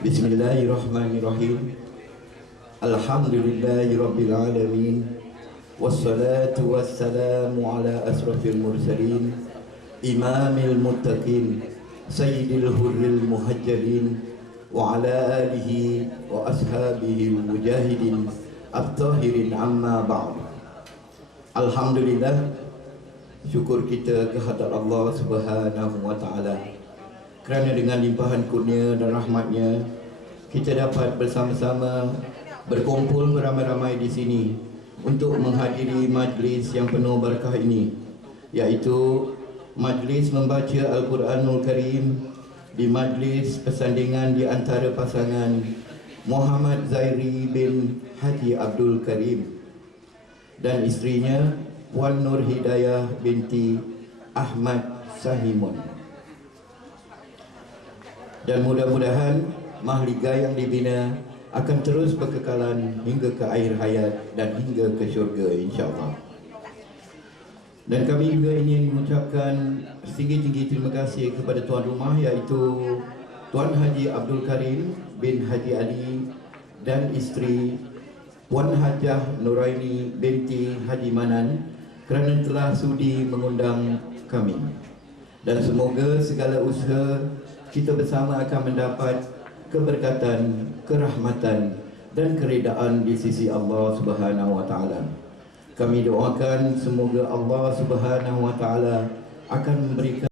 بسم الله الرحمن الرحيم. الحمد لله رب العالمين. والصلاة والسلام على أشرف المرسلين. إمام المتقين. سيد الهر المهجرين. وعلى آله وأصحابه المجاهدين الطاهرين عما بعد. الحمد لله. شكر كتاب الله سبحانه وتعالى. Kerana dengan limpahan kurnia dan rahmatnya Kita dapat bersama-sama Berkumpul beramai-ramai di sini Untuk menghadiri majlis yang penuh berkah ini Iaitu Majlis membaca Al-Quranul Karim Di majlis persandingan di antara pasangan Muhammad Zairi bin Haji Abdul Karim dan isterinya Puan Nur Hidayah binti Ahmad Sahimun. Dan mudah-mudahan mahliga yang dibina akan terus berkekalan hingga ke akhir hayat dan hingga ke syurga insya-Allah. Dan kami juga ingin mengucapkan setinggi-tinggi terima kasih kepada tuan rumah iaitu Tuan Haji Abdul Karim bin Haji Ali dan isteri Puan Hajah Nuraini binti Haji Manan kerana telah sudi mengundang kami. Dan semoga segala usaha kita bersama akan mendapat keberkatan, kerahmatan dan keredaan di sisi Allah Subhanahu wa taala. Kami doakan semoga Allah Subhanahu wa taala akan memberikan